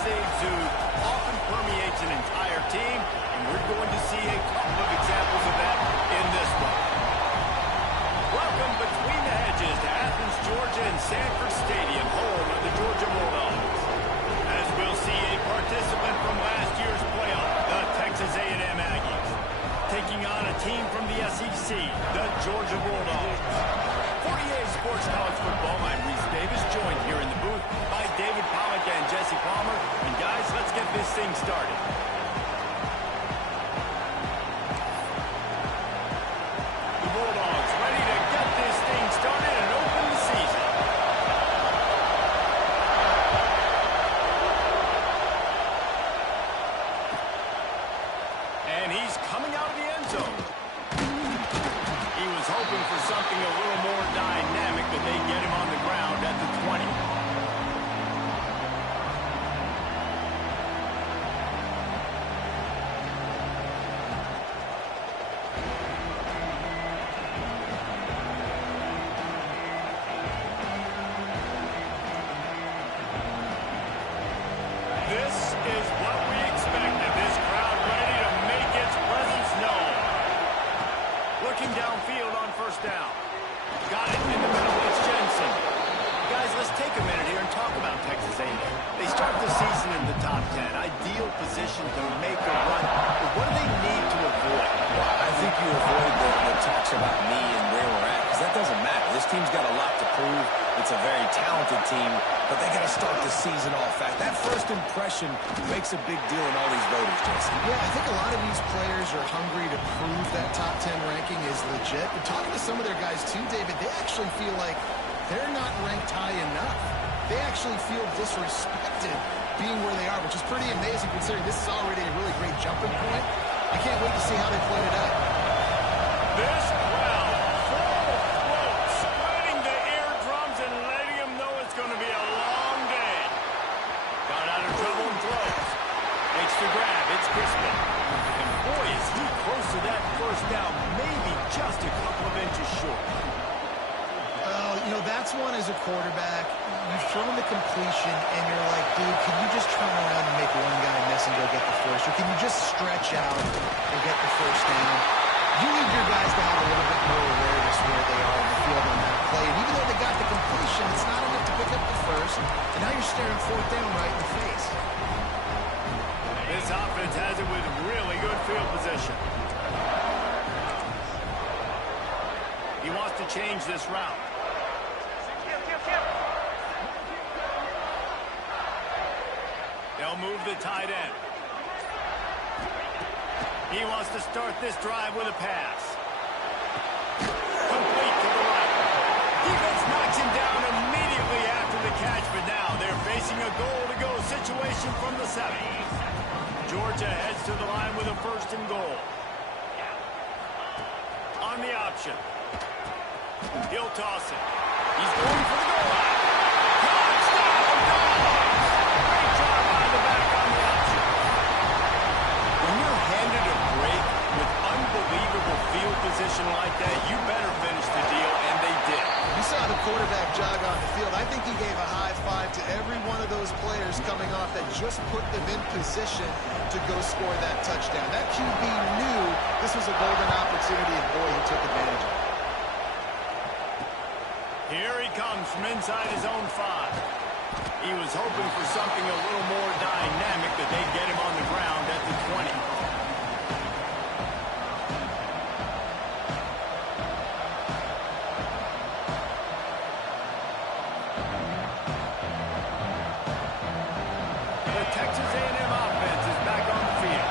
first-day exude often permeates an entire team, and we're going to see a couple of examples of that in this one. Welcome between the hedges to Athens, Georgia, and Sanford Stadium, home of the Georgia Bulldogs. As we'll see a participant from last year's playoff, the Texas A&M Aggies, taking on a team from the SEC, the Georgia Bulldogs. For EA Sports College Football, I'm Reese Davis, joined here in the booth by David Pollack and Jesse Palmer. And guys, let's get this thing started. The Bulldogs ready to get this thing started and open the season. And he's coming out of the end zone. He was hoping for something a little more dynamic, but they get him on the ground at the 20. This is what we expected. This crowd ready to make its presence known. Looking downfield on first down. Got it in the middle. It's Jensen. Guys, let's take a minute here and talk about Texas A&M. They start the season in the top 10. Ideal position to make a run. But what do they need to avoid? Well, I think you avoid the talks about me and where we're at, because that doesn't matter. This team's got a lot to prove. It's a very talented team, but they got to start the season off fast. That first impression makes a big deal in all these voters, Jason. Yeah, I think a lot of these players are hungry to prove that top 10 ranking is legit. But talking to some of their guys too, David, they actually feel like they're not ranked high enough. They actually feel disrespected being where they are, which is pretty amazing considering this is already a really great jumping point. I can't wait to see how they play it out. This crowd, full throat, spreading the eardrums and letting them know it's going to be a long day. Got out of trouble and throws. Makes the grab. It's Crispin. And boy, is he close to that first down, maybe just a couple of inches short. You know, that's one as a quarterback. You've thrown the completion, and you're like, dude, can you just turn around and make one guy miss and go get the first? Or can you just stretch out and get the first down? You need your guys to have a little bit more awareness where they are in the field on that play. And even though they got the completion, it's not enough to pick up the first. And now you're staring fourth down right in the face. This offense has it with really good field position. He wants to change this route. They'll move the tight end. He wants to start this drive with a pass. Complete to the right. Defense knocks him down immediately after the catch, but now they're facing a goal-to-go situation from the 7. Georgia heads to the line with a first and goal. On the option. He'll toss it. He's going for the goal line. Touchdown, Dogs! Great job by the back on the option. When you're handed a break with unbelievable field position like that, you better finish the deal, and they did. You saw the quarterback jog on the field. I think he gave a high five to every one of those players coming off that just put them in position to go score that touchdown. That QB knew this was a golden opportunity, and boy, he took advantage of it. Here he comes from inside his own 5. He was hoping for something a little more dynamic, but they'd get him on the ground at the 20. The Texas A&M offense is back on the field.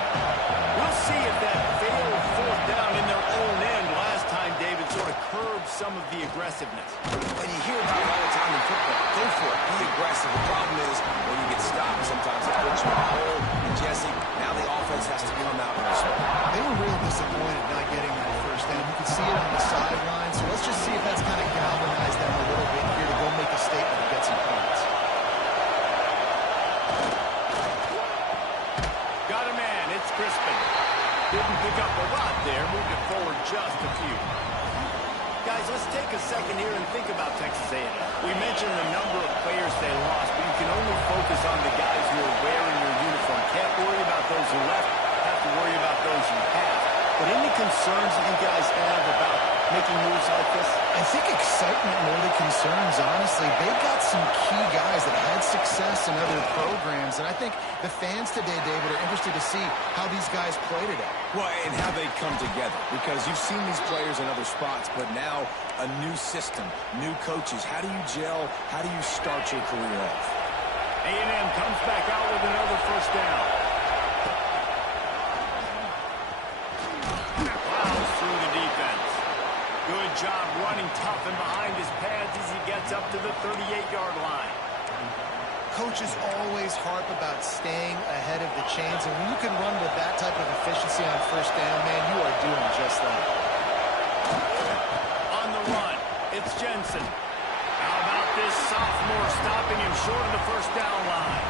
We'll see if that failed fourth down in their own end last time, David, sort of curbed some of the aggressiveness. When you hear about it all the time in football, go for it. Be aggressive. The problem is when you get stopped, sometimes it puts you in a hole. And Jesse, now the offense has to come out and respond. They were real disappointed not getting that first down. You could see it on the sideline. So let's just see if that's kind of galvanized them a little bit here to go make a statement and get some points. Got a man. It's Crispin. Didn't pick up a lot there. Moved it forward just a few. Guys, let's take a second here and think about Texas A&M. We mentioned the number of players they lost, but you can only focus on the guys who are wearing concerns that you guys have about making moves like this? I think excitement more than concerns, honestly. They got some key guys that had success in other programs, and I think the fans today, David, are interested to see how these guys play today. Well, and how they come together, because you've seen these players in other spots, but now a new system, new coaches. How do you gel? How do you start your career off? A&M comes back out with another first down. Plows through the defense. Good job running tough and behind his pads as he gets up to the 38-yard line. Coaches always harp about staying ahead of the chains, and when you can run with that type of efficiency on first down, man, you are doing just that. On the run, it's Jensen. How about this sophomore stopping him short of the first down line?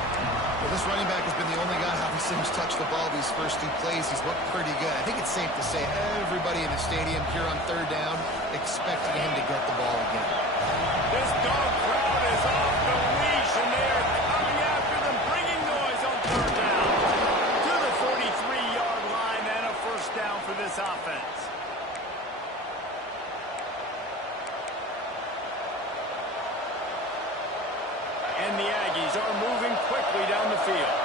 Well, this running back has been the only guy having Sims touch the ball these first two plays. He's looked pretty good. I think it's safe to say everybody in the stadium here on third down expecting him to get the ball again. This dog crowd is off the leash, and they are coming after them, bringing noise on third down. To the 43-yard line and a first down for this offense. And the Aggies are moving quickly down the field.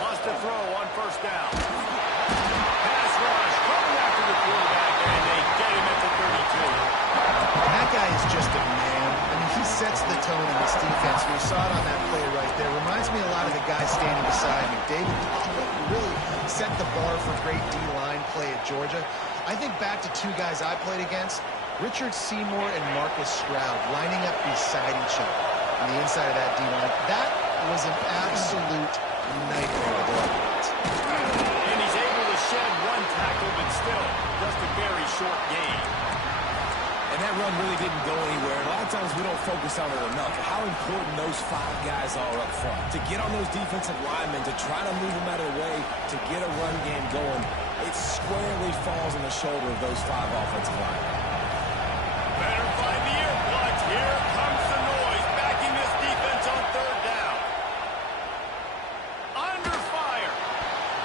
Lost a throw on first down. Pass rush coming after the quarterback, and they get him at the 32. That guy is just a man. I mean, he sets the tone in this defense. We saw it on that play right there. Reminds me a lot of the guy standing beside me. David really set the bar for great D-line play at Georgia. I think back to two guys I played against, Richard Seymour and Marcus Stroud, lining up beside each other on the inside of that D-line. That was an absolute nightmare to block. And he's able to shed one tackle, but still just a very short gain. And that run really didn't go anywhere. A lot of times we don't focus on it enough. How important those five guys are up front. To get on those defensive linemen, to try to move them out of the way, to get a run game going, it squarely falls on the shoulder of those five offensive linemen. Better find the earplugs. Here comes the noise, backing this defense on third down. Under fire.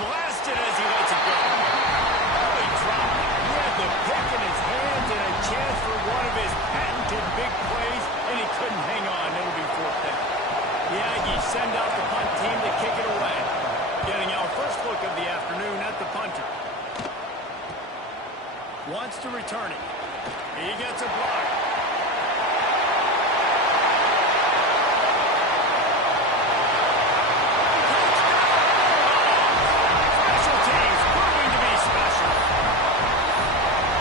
Blasted as he lets it go. Oh, he dropped it. He had the pick in his hands and a chance for one of his patented big plays, and he couldn't hang on. It'll be fourth down. The Aggies send out the punt team to kick it away. Getting our first look of the afternoon at the punter. Wants to return it. He gets a block. Special teams proving to be special.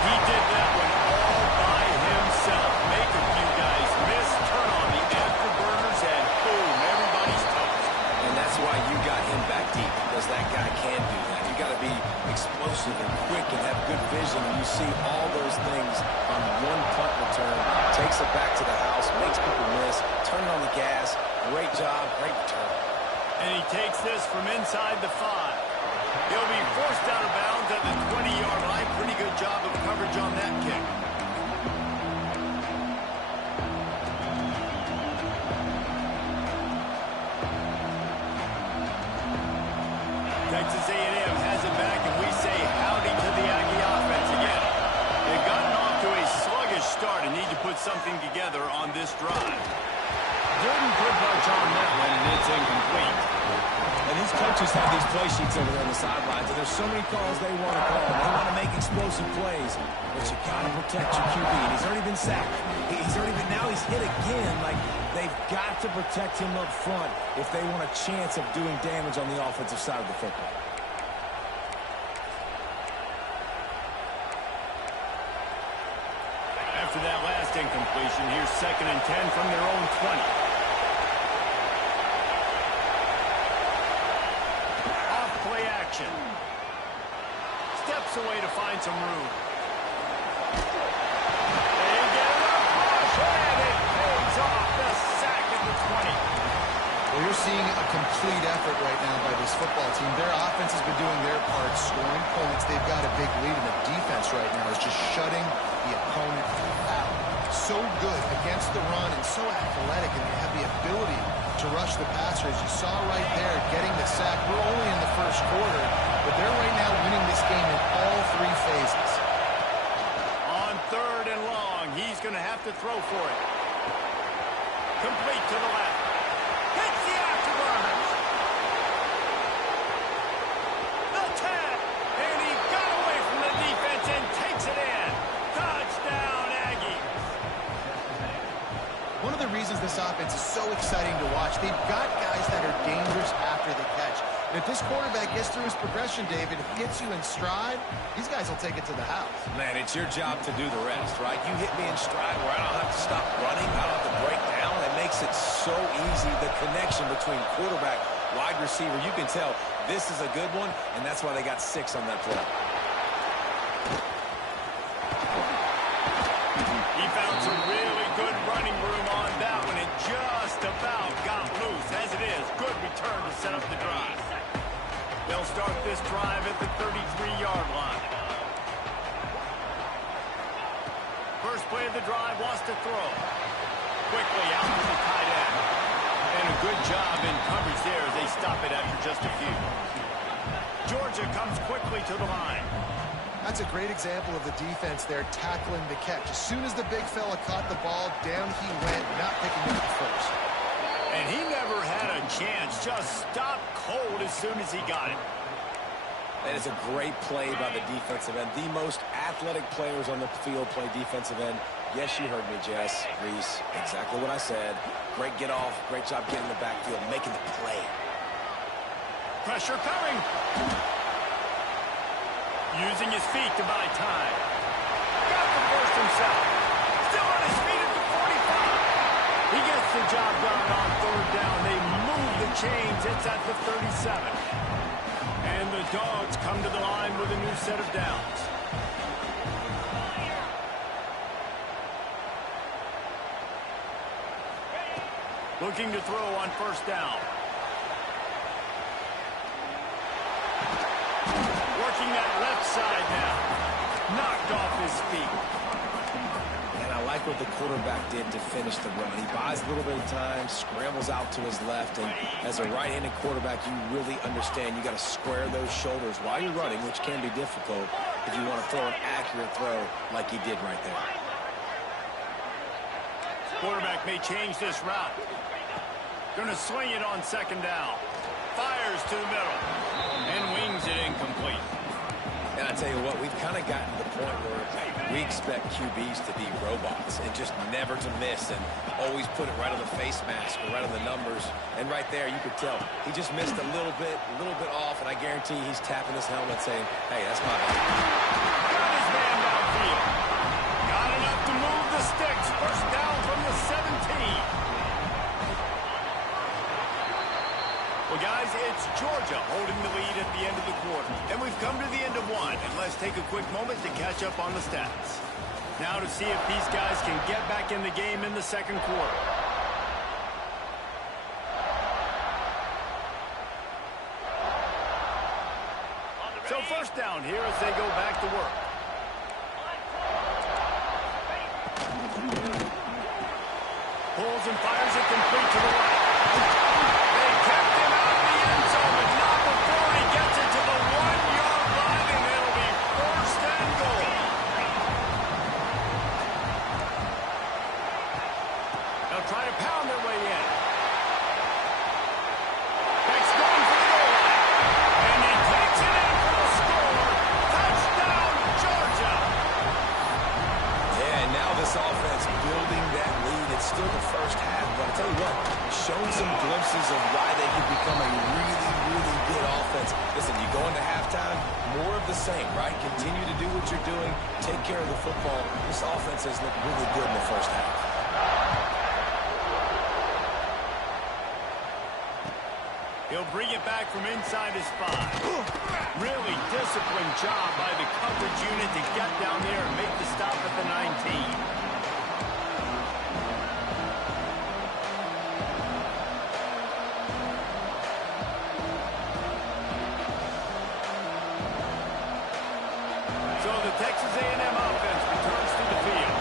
He did that one all by himself. Make a few guys miss, turn on the afterburners, and boom, everybody's toast. And that's why you got him back deep, because that guy can do that. You got to be explosive and quick and have good vision, and you see all those things on one punt return. Takes it back to the house, makes people miss, turn on the gas. Great job, great return. And he takes this from inside the 5. He'll be forced out of bounds at the 20-yard line. Pretty good job of coverage on that kick. Texas A&M has it back, and we say howdy to the Aggie offense again. They've gotten off to a sluggish start and need to put something together on this drive. Didn't put much on that one, and it's incomplete. And these coaches have these play sheets over there on the sidelines, and there's so many calls they want to call. They want to make explosive plays, but you got to protect your QB. And he's already been sacked. Now he's hit again. Like, they've got to protect him up front if they want a chance of doing damage on the offensive side of the football. After that last incompletion, here's 2nd and 10 from their own 20. Off play action. Steps away to find some room. They get it up, push, and it pays off the sack at the 20. Well, you're seeing a complete effort right now by this football team. Their offense has been doing their part, scoring points. They've got a big lead, and the defense right now is just shutting the opponent out. So good against the run and so athletic, and they have the ability to rush the passer. As you saw right there, getting the sack. We're only in the first quarter, but they're right now winning this game in all three phases. On 3rd and long, he's going to have to throw for it. Complete to the left. Hits the afterburners. The tap. And he got away from the defense and takes it in. Touchdown, Aggies. One of the reasons this offense is so exciting to watch, they've got guys that are dangerous after the catch. And if this quarterback gets through his progression, David, gets you in stride, these guys will take it to the house. Man, it's your job to do the rest, right? You hit me in stride where I don't have to stop running. I don't have to break down. It makes it so easy. The connection between quarterback, wide receiver, you can tell this is a good one, and that's why they got 6 on that play. He found some really good running room on that one and just about got loose. As it is, good return to set up the drive. They'll start this drive at the 33-yard line. First play of the drive, wants to throw. Quickly out to the tight end. And a good job in coverage there as they stop it after just a few. Georgia comes quickly to the line. That's a great example of the defense there tackling the catch. As soon as the big fella caught the ball, down he went, not picking up the first. And he never had a chance. Just stopped cold as soon as he got it. That is a great play by the defensive end. The most athletic players on the field play defensive end. Yes, you heard me, Jess, Reese. Exactly what I said. Great get off. Great job getting the backfield, making the play. Pressure coming. Using his feet to buy time. Got the first himself. Still on his feet at the 45. He gets the job done on 3rd down. They move the chains. It's at the 37. And the Dogs come to the line with a new set of downs. Looking to throw on 1st down. Working that left side now. Knocked off his feet. And I like what the quarterback did to finish the run. He buys a little bit of time, scrambles out to his left, and as a right-handed quarterback, you really understand you got to square those shoulders while you're running, which can be difficult if you want to throw an accurate throw like he did right there. Quarterback may change this route. Going to swing it on 2nd down. Fires to the middle and wings it incomplete. And I tell you what, we've kind of gotten to the point where we expect QBs to be robots and just never to miss and always put it right on the face mask or right on the numbers. And right there, you could tell he just missed a little bit off, and I guarantee he's tapping his helmet saying, hey, that's my bad. Got his man downfield. Got enough to move the sticks. 1st down from the 17. Well, guys, it's Georgia holding the lead at the end of the quarter. And we've come to the end of one. And let's take a quick moment to catch up on the stats. Now to see if these guys can get back in the game in the 2nd quarter. So 1st down here as they go back to work. Pulls and fires it complete to the right. They kept him out of the end zone, but not before he gets it to the 1-yard line, and it'll be 1st and goal. They'll try to pound their way in. Next going for the goal line. And he takes it in for the score. Touchdown, Georgia. Yeah, and now this offense building that lead. It's still the first half, but I'll tell you what, showing some glimpses of why they could become a really, really good offense. Listen, you go into halftime, more of the same, right? Continue to do what you're doing, take care of the football. This offense has looked really good in the first half. He'll bring it back from inside his 5. Really disciplined job by the coverage unit to get down there and make the stop at the 19. So the Texas A&M offense returns to the field.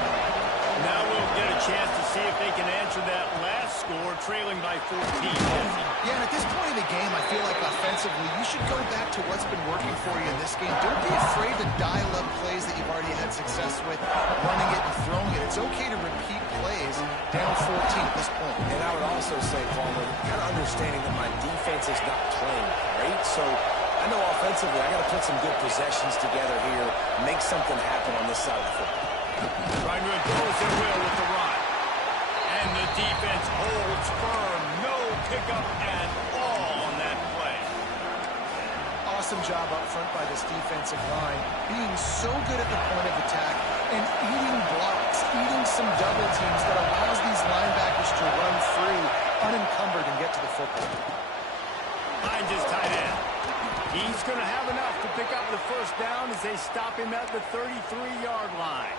Now we'll get a chance to see if they can answer that last score, trailing by 14. Yeah, and at this point in the game, I feel like offensively, you should go back to what's been working for you in this game. Don't be afraid to dial up plays that you've already had success with, running it and throwing it. It's okay to repeat plays down 14 at this point. And I would also say, Palmer, kind of understanding that my defense is not playing great, so I know offensively I got to put some good possessions together here, make something happen on this side of the football. Trying to impose their will with the run. And the defense holds firm. No pickup at all on that play. Awesome job up front by this defensive line, being so good at the point of attack and eating blocks, eating some double teams that allows these linebackers to run free, unencumbered, and get to the football. Finds his tight end. He's going to have enough to pick up the first down as they stop him at the 33-yard line.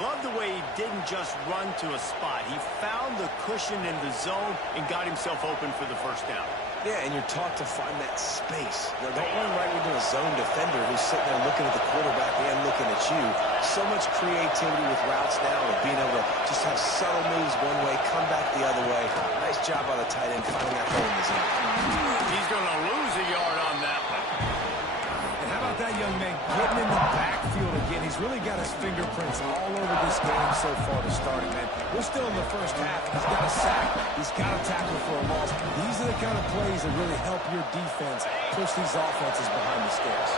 Love the way he didn't just run to a spot. He found the cushion in the zone and got himself open for the first down. Yeah, and you're taught to find that space. Now, don't run right into a zone defender who's sitting there looking at the quarterback and looking at you. So much creativity with routes now and being able to just have subtle moves one way, come back the other way. Nice job by the tight end finding that hole in the zone. He's going to lose a yard on that one. And how about that young man getting in the backfield again? He's really got his fingerprints all over this game so far to start it, man. We're still in the first half. He's got a sack. He's got a tackle for a loss. These are the kind of plays that really help your defense push these offenses behind the sticks.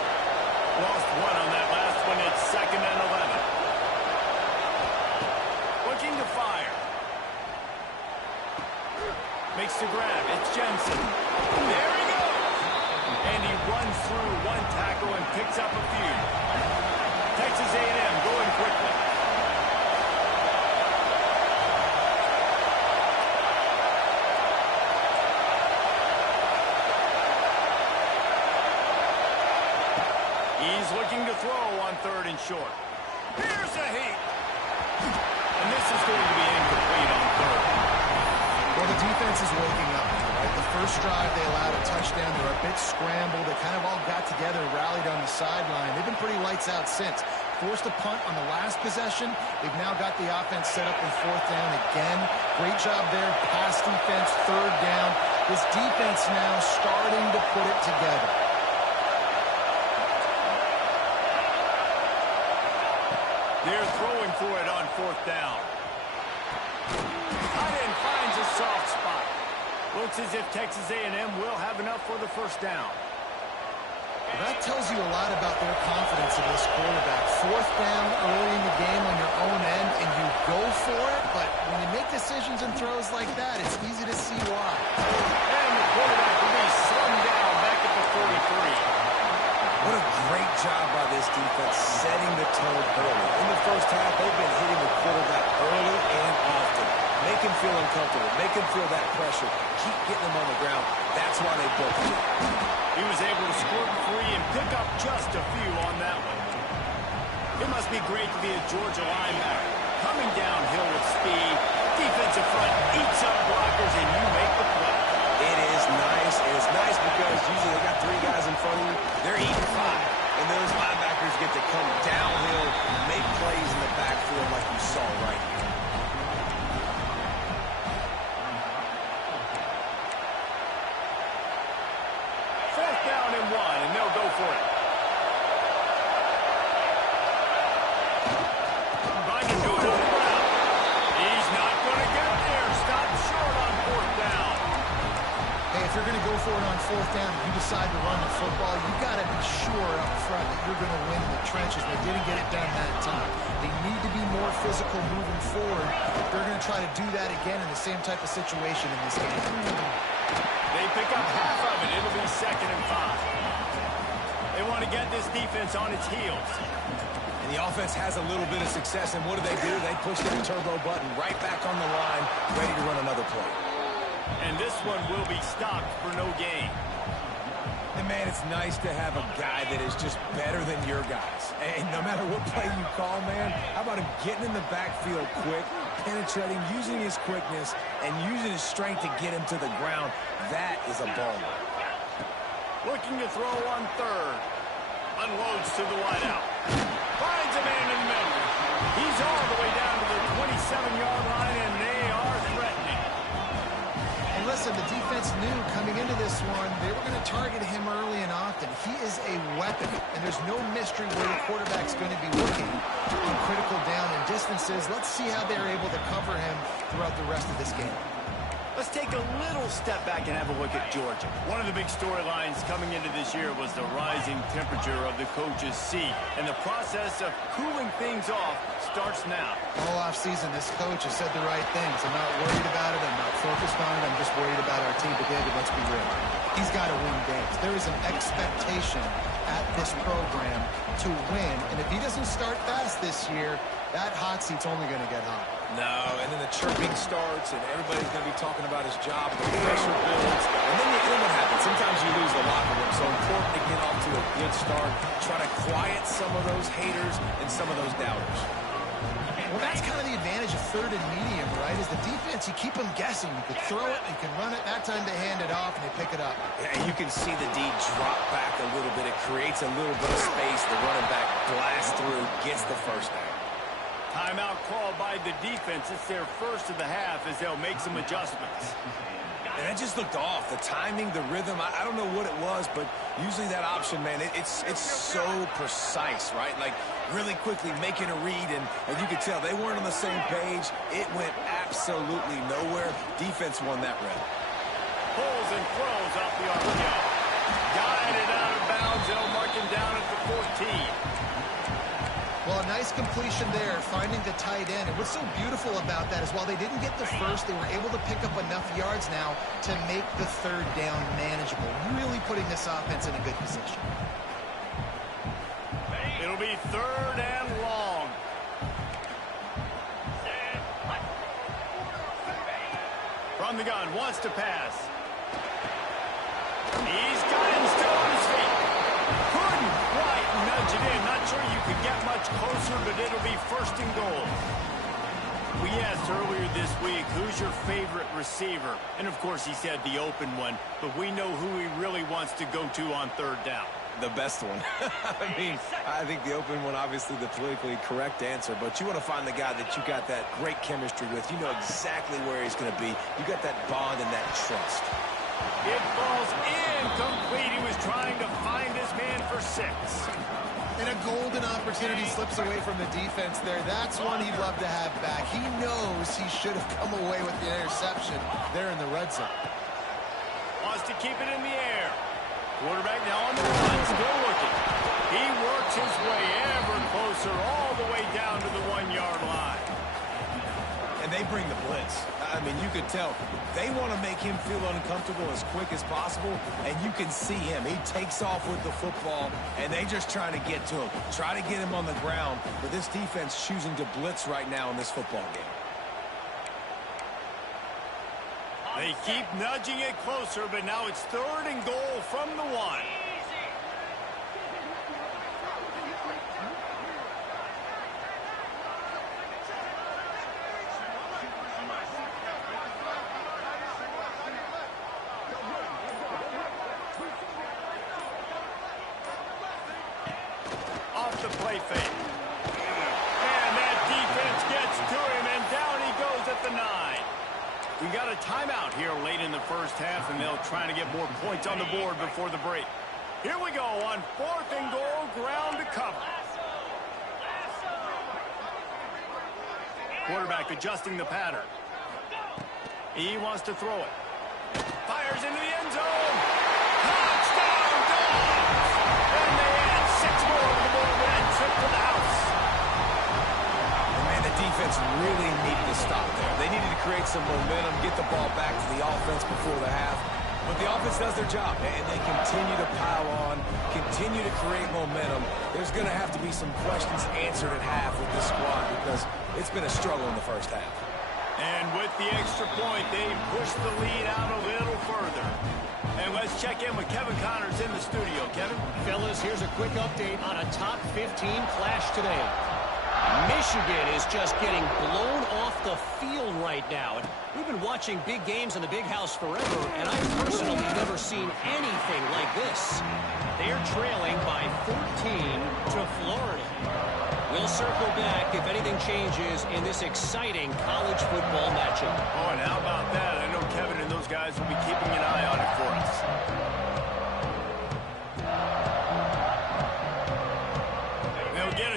Lost one on that last one. It's 2nd and 11. Looking to fire. Makes the grab. It's Jensen. There he goes. And he runs through one tackle and picks up a few. Texas A&M going quickly. He's looking to throw on 3rd and short. Here's a heat. And this is going to be incomplete on 3rd. Well, the defense is waking up now, right? The first drive, they allowed a touchdown. They were a bit scrambled. They kind of all got together, rallied on the sideline. They've been pretty lights out since. Forced a punt on the last possession. They've now got the offense set up in 4th down again. Great job there. Pass defense, 3rd down. This defense now starting to put it together. They're throwing for it on 4th down. Tight end finds a soft spot. Looks as if Texas A&M will have enough for the first down. Well, that tells you a lot about their confidence in this quarterback. 4th down early in the game on your own end, and you go for it, but when you make decisions and throws like that, it's easy to see why. And the quarterback will be slung down back at the 43. What a great job by this defense setting the tone early. In the first half, they've been hitting the quarterback early and often. Make him feel uncomfortable. Make him feel that pressure. Keep getting him on the ground. That's why they broke him. He was able to squirt free and pick up just a few on that one. It must be great to be a Georgia linebacker. Coming downhill with speed, defensive front eats up blockers, and you make the play. It is nice, and it's nice because usually they got 3 guys in front of you. They're eating 5, and those linebackers get to come downhill, make plays in the backfield like you saw right here. If you're going to go for it on 4th down, if you decide to run the football, you got to be sure up front that you're going to win in the trenches. They didn't get it done that time. They need to be more physical moving forward. They're going to try to do that again in the same type of situation in this game. They pick up half of it. It'll be 2nd and 5. They want to get this defense on its heels. And the offense has a little bit of success, and what do? They push that turbo button right back on the line, ready to run another play. And this one will be stopped for no gain. And, man, it's nice to have a guy that is just better than your guys. And no matter what play you call, man, how about him getting in the backfield quick, penetrating, using his quickness, and using his strength to get him to the ground? That is a baller. Looking to throw on 3rd. Unloads to the wideout. Finds a man in the middle. He's all the way down to the 27-yard line. target him early and often. He is a weapon, and there's no mystery where the quarterback's going to be looking on critical down and distances. Let's see how they're able to cover him throughout the rest of this game. Let's take a little step back and have a look at Georgia. One of the big storylines coming into this year was the rising temperature of the coach's seat. And the process of cooling things off starts now. All offseason, this coach has said the right things. I'm not worried about it. I'm not focused on it. I'm just worried about our team. But, David, let's be real. He's got to win games. There is an expectation at this program to win. And if he doesn't start fast this year, that hot seat's only going to get hot. No, and then the chirping starts, and everybody's going to be talking about his job. The pressure builds, and then what happens? Sometimes you lose the locker room. So important to get off to a good start. Try to quiet some of those haters and some of those doubters. Well, that's kind of the advantage of third and medium, right? Is the defense, you keep them guessing. You can throw it, you can run it. That time they hand it off, and they pick it up. Yeah, you can see the D drop back a little bit. It creates a little bit of space. The running back blasts through, gets the first down. Timeout called by the defense. It's their first of the half as they'll make some adjustments. And that just looked off. The timing, the rhythm, I don't know what it was, but usually that option, man, it's so precise, right? Like, really quickly making a read, and you could tell they weren't on the same page. It went absolutely nowhere. Defense won that rep. Pulls and throws off the RPO. Guided out of bounds. They'll mark him down at the 14. Well, a nice completion there, finding the tight end. And what's so beautiful about that is while they didn't get the first, they were able to pick up enough yards now to make the third down manageable. Really putting this offense in a good position. It'll be third and long. From the gun, wants to pass. He's got him still on his feet. Couldn't quite nudge it in. Not sure you could get much closer, but it'll be first and goal. We asked earlier this week, who's your favorite receiver? And, of course, he said the open one, but we know who he really wants to go to on third down. The best one. I mean, I think the open one, obviously the politically correct answer, but you want to find the guy that you got that great chemistry with. You know exactly where he's going to be. You got that bond and that trust. It falls incomplete. He was trying to find his man for 6. And a golden opportunity slips away from the defense there. That's one he'd love to have back. He knows he should have come away with the interception there in the red zone. Wants to keep it in the air. Quarterback now on the run, still looking. He works his way ever closer all the way down to the 1-yard line. And they bring the blitz. I mean, you could tell they want to make him feel uncomfortable as quick as possible, and you can see him. He takes off with the football, and they just trying to get to him, try to get him on the ground. But this defense choosing to blitz right now in this football game. They keep nudging it closer, but now it's third and goal from the 1. Off the play fake. And that defense gets to him, and down he goes at the 9. We got a timeout here late in the first half, and they'll try to get more points on the board before the break. Here we go on 4th and goal, ground to cover. Quarterback adjusting the pattern. He wants to throw it. Fires into the end zone. Touchdown, Dogs! And they add 6 more on the board with that trip to the house. Defense really needed to stop there. They needed to create some momentum, get the ball back to the offense before the half. But the offense does their job, and they continue to pile on, continue to create momentum. There's going to have to be some questions answered at half with this squad because it's been a struggle in the first half. And with the extra point, they push the lead out a little further. And let's check in with Kevin Connors in the studio. Kevin? Fellas, here's a quick update on a top 15 clash today. Michigan is just getting blown off the field right now. And we've been watching big games in the big house forever, and I've personally never seen anything like this. They're trailing by 14 to Florida. We'll circle back if anything changes in this exciting college football matchup. Oh, and how about that? I know Kevin and those guys will be keeping an eye on it for us.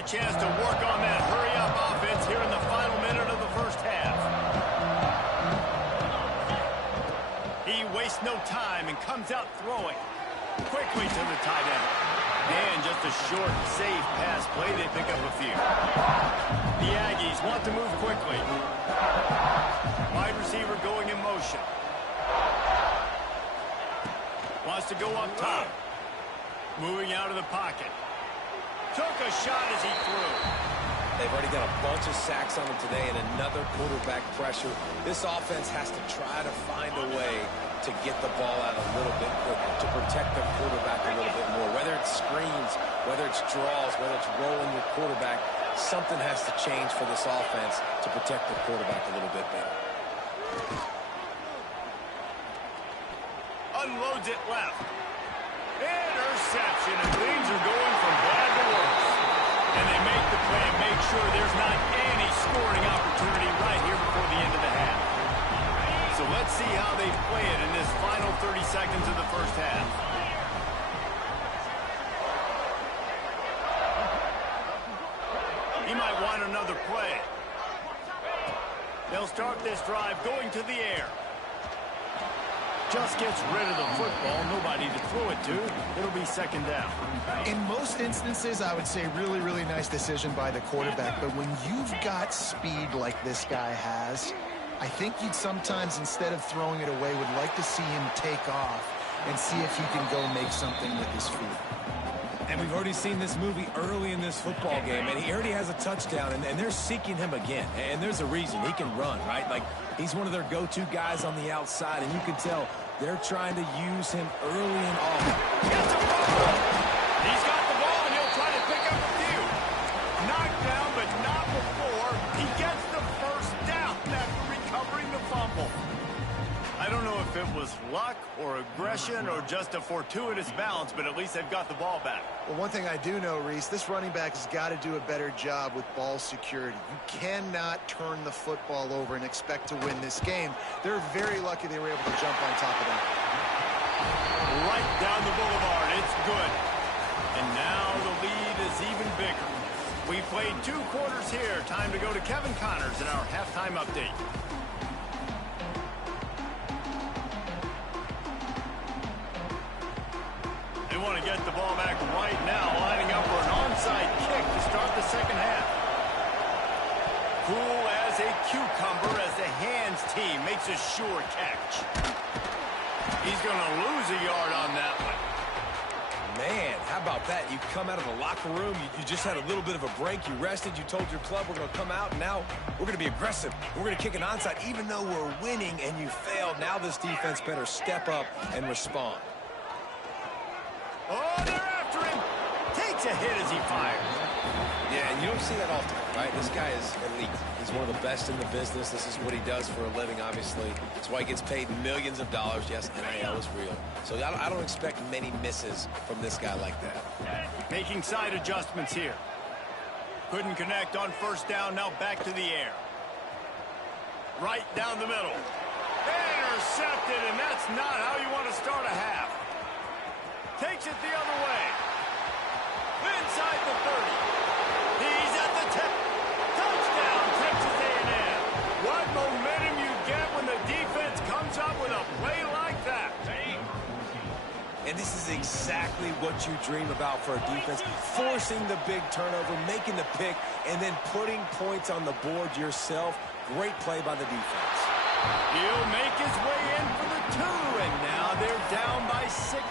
chance to work on that hurry-up offense here in the final minute of the first half. He wastes no time and comes out throwing. Quickly to the tight end. And just a short, safe pass play. They pick up a few. The Aggies want to move quickly. Wide receiver going in motion. Wants to go up top. Moving out of the pocket. Took a shot as he threw. They've already got a bunch of sacks on them today and another quarterback pressure. This offense has to try to find a way to get the ball out a little bit quicker, to protect the quarterback a little bit more. Whether it's screens, whether it's draws, whether it's rolling your quarterback, something has to change for this offense to protect the quarterback a little bit better. Unloads it left. Interception, and things are going from bad to worse. And they make the play and make sure there's not any scoring opportunity right here before the end of the half. So let's see how they play it in this final 30 seconds of the first half. He might want another play. They'll start this drive going to the air. Just gets rid of the football. Nobody to throw it to. It'll be second down. In most instances, I would say really, really nice decision by the quarterback. But when you've got speed like this guy has, I think you'd sometimes, instead of throwing it away, would like to see him take off and see if he can go make something with his feet. And we've already seen this movie early in this football game, and he already has a touchdown, and they're seeking him again. And there's a reason. He can run, right? Like, he's one of their go-to guys on the outside, and you can tell they're trying to use him early and often. Gets a fumble. He's got the ball, and he'll try to pick up a few. Knocked down, but not before. He gets the first down after recovering the fumble. I don't know if it was luck or aggression or just a fortuitous bounce, but at least they've got the ball back. Well, one thing I do know, Reese, this running back has got to do a better job with ball security. You cannot turn the football over and expect to win this game. They're very lucky they were able to jump on top of that. Right down the boulevard. It's good. And now the lead is even bigger. We played 2 quarters here. Time to go to Kevin Connors in our halftime update. They want to get the ball back right now, lining up for an onside kick to start the second half. Cool as a cucumber as the hands team makes a sure catch. He's going to lose a yard on that one. Man, how about that? You come out of the locker room, you just had a little bit of a break, you rested, you told your club we're going to come out, and now we're going to be aggressive. We're going to kick an onside, even though we're winning and you failed. Now this defense better step up and respond. Oh, they're after him. Takes a hit as he fires. Yeah, and you don't see that often, right? This guy is elite. He's one of the best in the business. This is what he does for a living, obviously. That's why he gets paid millions of dollars. Yes, NIL is real. So I don't expect many misses from this guy like that. Making side adjustments here. Couldn't connect on first down. Now back to the air. Right down the middle. Intercepted, and that's not how you want to start a half. Takes it the other way. Inside the 30. He's at the 10. Touchdown, Texas A&M. What momentum you get when the defense comes up with a play like that. And this is exactly what you dream about for a defense. Forcing the big turnover, making the pick, and then putting points on the board yourself. Great play by the defense. He'll make his way in for the 2, and now they're down by 16.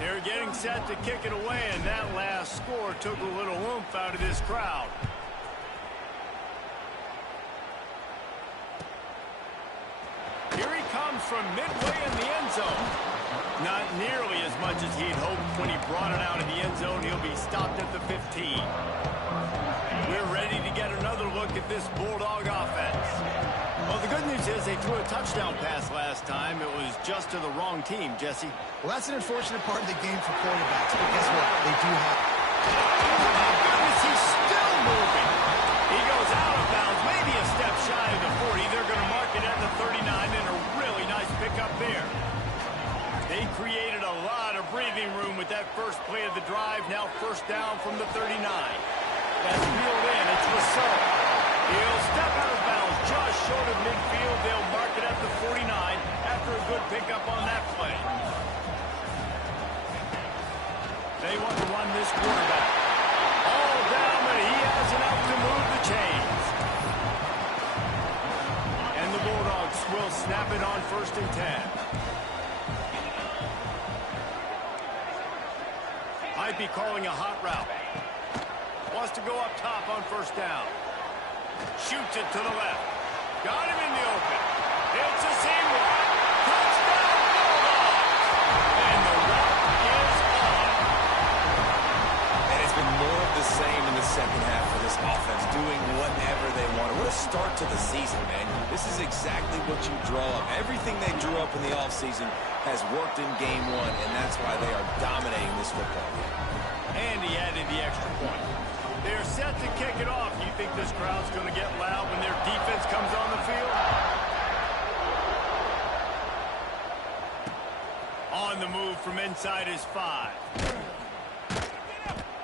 They're getting set to kick it away, and that last score took a little oomph out of this crowd. Here he comes from midway in the end zone. Not nearly as much as he'd hoped when he brought it out of the end zone. He'll be stopped at the 15. We're ready to get another look at this Bulldog offense. Well, the good news is they threw a touchdown pass last time. It was just to the wrong team, Jesse. Well, that's an unfortunate part of the game for quarterbacks, but guess what? They do have... Oh, goodness, he's still moving. He goes out of bounds, maybe a step shy of the 40. They're going to mark it at the 39, and a really nice pickup there. They created a lot of breathing room with that first play of the drive. Now 1st first down from the 39. That's peeled in. It's Rousseau. He'll step out of bounds just short of midfield. They'll mark it at the 49 after a good pickup on that play. They want to run this quarterback. All down, but he has enough to move the chains. And the Bulldogs will snap it on 1st and 10. Might be calling a hot route. Wants to go up top on 1st down. Shoots it to the left. Got him in the open. It's a seam route. Touchdown, Bulldogs! And the route is on. And it's been more of the same in the second half for this offense, doing whatever they want. What a start to the season, man. This is exactly what you draw up. Everything they drew up in the offseason has worked in game one, and that's why they are dominating this football game. And he added the extra point. They're set to kick it off. You think this crowd's going to get loud when their defense comes on the field? On the move from inside his 5.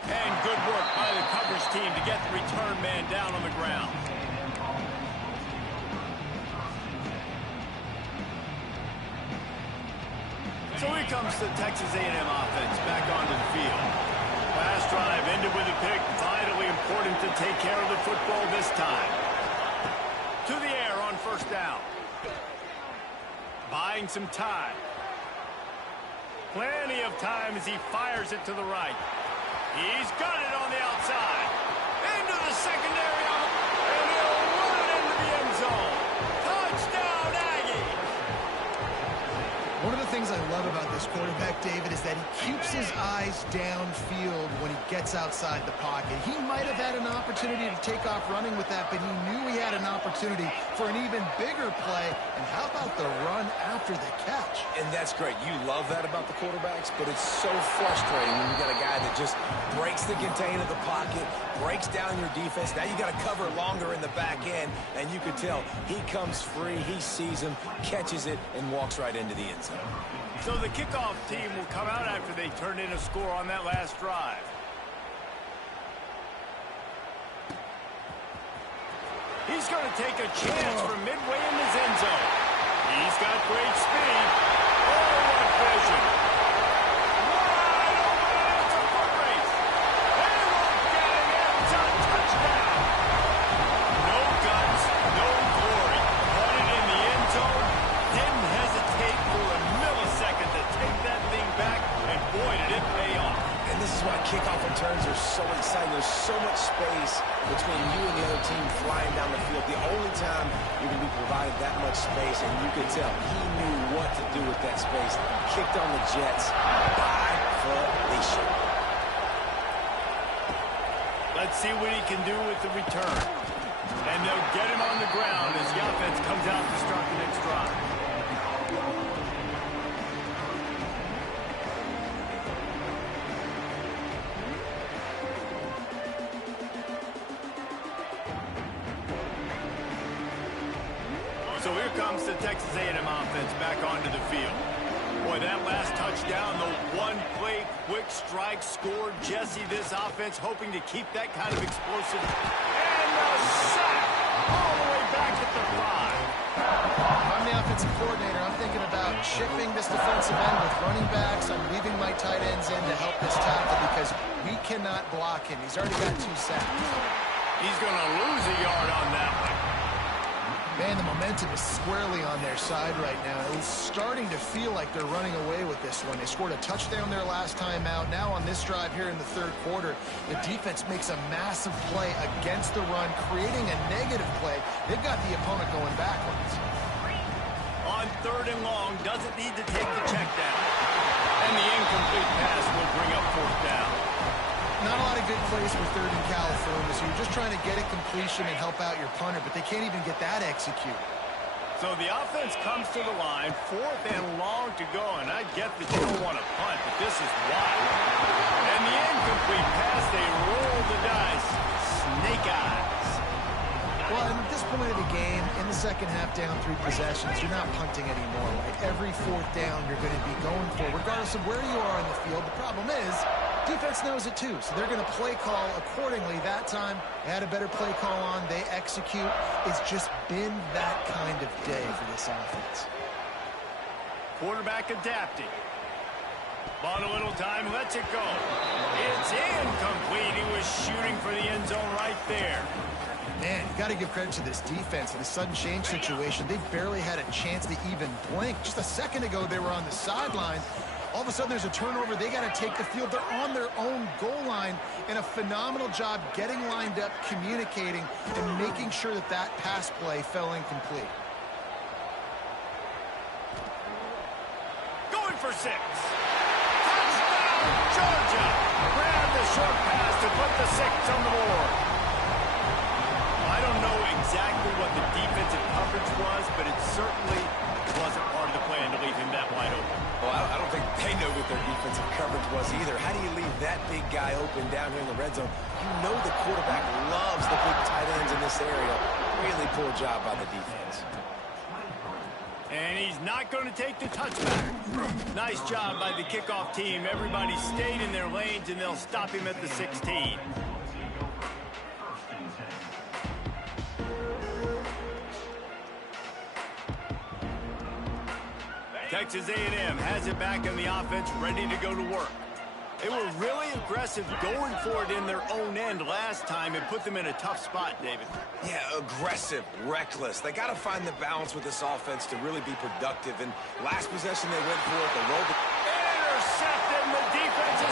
And good work by the coverage team to get the return man down on the ground. So here comes the Texas A&M offense back onto the field. Last drive ended with a pick. Vitally important to take care of the football this time. To the air on 1st down. Buying some time. Plenty of time as he fires it to the right. He's got it on the outside. Into the secondary. And he'll run it into the end zone. Touchdown, Aggie! One of the things I love about this quarterback, David, is that he keeps his eyes downfield when he gets outside the pocket. He might have had an opportunity to take off running with that, but he knew he had an opportunity for an even bigger play. And how about the run after the catch? And that's great. You love that about the quarterbacks, but it's so frustrating when you got a guy that just breaks the contain of the pocket, breaks down your defense. Now you got to cover longer in the back end, and you can tell he comes free, he sees him, catches it, and walks right into the end zone. So the kickoff team will come out after they turn in a score on that last drive. He's going to take a chance from midway in his end zone. He's got great speed. Oh, what vision. Wide open, it's a foot race. They won't get him in. It's a touchdown. No guts, no glory. Caught it in the end zone. Didn't hesitate for a millisecond to take that thing back, and boy, did it pay off. And this is why kickoff returns are so exciting. There's so much space between you and the other team flying down the field. The only time you're going to be provided that much space, and you can tell he knew what to do with that space. Kicked on the Jets by Felicia. Let's see what he can do with the return. And they'll get him on the ground as the offense comes out to start the next drive. So here comes the Texas A&M offense back onto the field. Boy, that last touchdown, the one-play quick strike scored Jesse. This offense hoping to keep that kind of explosive. And a sack all the way back at the 5. I'm the offensive coordinator. I'm thinking about chipping this defensive end with running backs. I'm leaving my tight ends in to help this tackle because we cannot block him. He's already got 2 sacks. He's going to lose a yard on that one. Man, the momentum is squarely on their side right now. It's starting to feel like they're running away with this one. They scored a touchdown their last time out. Now on this drive here in the 3rd quarter, the defense makes a massive play against the run, creating a negative play. They've got the opponent going backwards. On 3rd and long, doesn't need to take the check down. And the incomplete pass will bring up 4th down. Not a lot of good plays for 3rd and California. So you're just trying to get a completion and help out your punter, but they can't even get that executed. So the offense comes to the line, 4th and long to go, and I get that you don't want to punt, but this is wide. And the incomplete pass, they roll the dice. Snake eyes. Well, and at this point of the game, in the second half, down 3 possessions, you're not punting anymore, right? Every 4th down you're going to be going for, regardless of where you are in the field. The problem is, defense knows it too, so they're going to play call accordingly. That time, they had a better play call on. They execute. It's just been that kind of day for this offense. Quarterback adapting. Bought a little time, lets it go. It's incomplete. He was shooting for the end zone right there. Man, you got to give credit to this defense in the sudden change situation. They barely had a chance to even blink. Just a second ago, they were on the sideline. All of a sudden, there's a turnover. They got to take the field. They're on their own goal line, and a phenomenal job getting lined up, communicating, and making sure that that pass play fell incomplete. Going for 6. Georgia grabbed the short pass to put the 6 on the board. I don't know exactly what the defensive coverage was, but it certainly wasn't part of the plan to leave him that wide open. Well, I don't think they know what their defensive coverage was either. How do you leave that big guy open down here in the red zone? You know the quarterback loves the big tight ends in this area. Really poor job by the defense. And he's not going to take the touchback. Nice job by the kickoff team. Everybody stayed in their lanes, and they'll stop him at the 16. Texas A&M has it back on the offense, ready to go to work. They were really aggressive going for it in their own end last time and put them in a tough spot, David. Yeah, aggressive, reckless. They got to find the balance with this offense to really be productive. And last possession they went for it, the roll. Intercepted, and the defense is